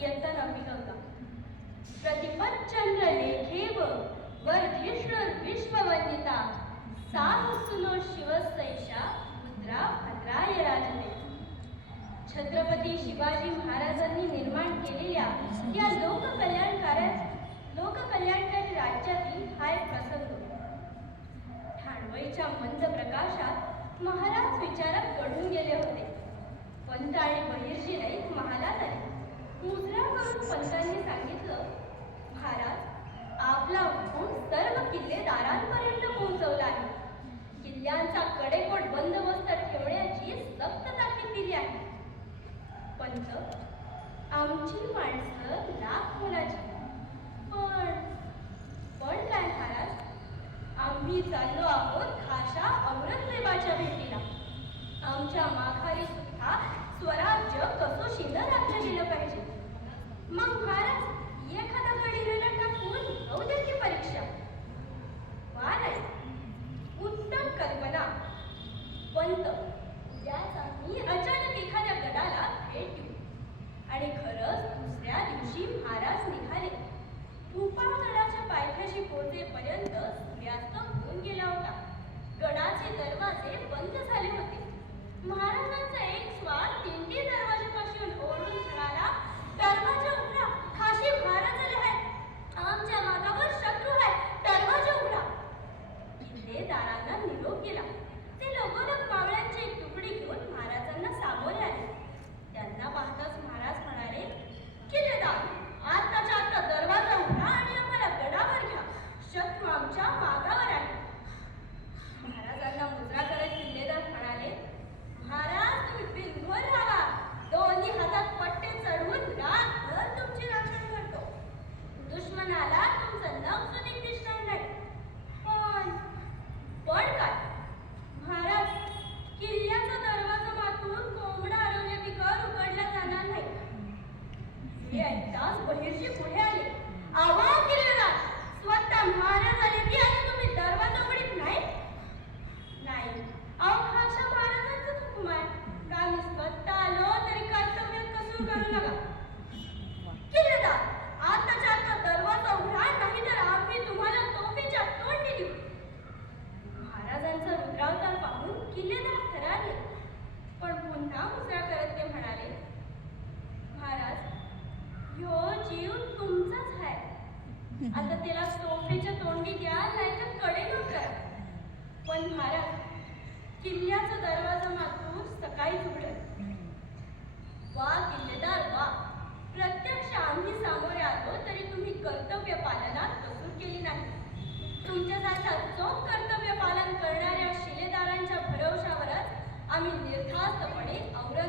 इयत्ता नववी गंगा प्रतिपच्चंद्र लेखेव वर्धिष्ण विश्ववंदिता साहसुनो शिवसैषा मुद्रा भद्राय राजने छत्रपती शिवाजी महाराजांनी निर्माण केलेल्या या लोककल्याणकार्या लोककल्याणकारी राज्यातील हा एक प्रसंग. ठाणवईच्या मंद प्रकाशात महाराज विचारात गढून गेले होते. पंत आणि बहिर्जी नाईक महालात आले. मुद्रा पंतांनी सांगितलं महाराज आपला हुकूम सर्व किल्लेदारांपर्यंत पोहोचवला आहे. किल्ल्यांचा कडेकोट बंदोबस्त ठेवण्याची सक्त ताकीद दिली आहे. पंत आमची माणसं लाख मोलाची. पण पण काय महाराज? आम्ही चाललो आहोत खाशा औरंगजेबाच्या भेटीला. आमच्या माघारी सुद्धा स्वराज्य कसोशीनं राखलं गेलं पाहिजे. मग महाराज एखादा गडिरेला टाकून परीक्षा. उत्तम कल्पना. पंत उद्याच आम्ही अचानक एखाद्या गडाला भेट देऊ. आणि खरंच दुसऱ्या दिवशी महाराज निघाले. भूपाळ गडाच्या पायथ्याशी पोहोचेपर्यंत सूर्यास्त होऊन गेला होता. गडाचे दरवाजे बंद झाले होते. महाराजांना एक स्वार दिंडी दरवाजापाशी येऊन ओरडून म्हणाला दरवाजा उघडा खाशी महाराज आले आहेत आमच्या मागावर शत्रू आहे दरवाजा उघडा किल्लेदारांना निरोप केला ते लगोलग मावळ्यांची एक तुकडी घेऊन महाराजांना सामोरे आले त्यांना पाहताच महाराज म्हणाले किल्लेदार आत्ताच्या आत्ता दरवाजा उघडा आणि आम्हाला गडावर घ्या शत्रू आमच्या मागावर आहे महाराजांना मुद्रा करत किल्लेदार म्हणाले महाराज तुम्ही बिनघोर राहा दोन्ही हातात पट्टे चढवून रातभर तुमची रक्षण करतो दुश्मनाला तुमचं नख सुद्धा दिसणार नाही पण पण काय महाराज किल्ल्याचा दरवाजा मातून कोंबडा हरवल्या पिकावर उघडला जाणार नाही आज ऐकताच बहिर्जी पुढे आले. आवाज केलेला स्वतः महाराज आले ती आणि तुम्ही दरवाजा उघडीत नाही? नाही. अहो खाशा महाराजांचंच हुकूम आहे का मी स्वतः आलो तरी कर्तव्य कसून करू नका. आता त्याला तोफेच्या तोंडी द्या नाहीतर कडेनं करा पण महाराज किल्ल्याचा दरवाजा मात्र सकाळी उघडत वा किल्लेदार वा. प्रत्यक्ष आम्ही सामोरे आलो तरी तुम्ही कर्तव्य पालनात कसूर केली नाही. तुमच्या सारख्या चोख कर्तव्य पालन करणाऱ्या शिलेदारांच्या भरवशावरच आम्ही निर्धास्तपणे औरत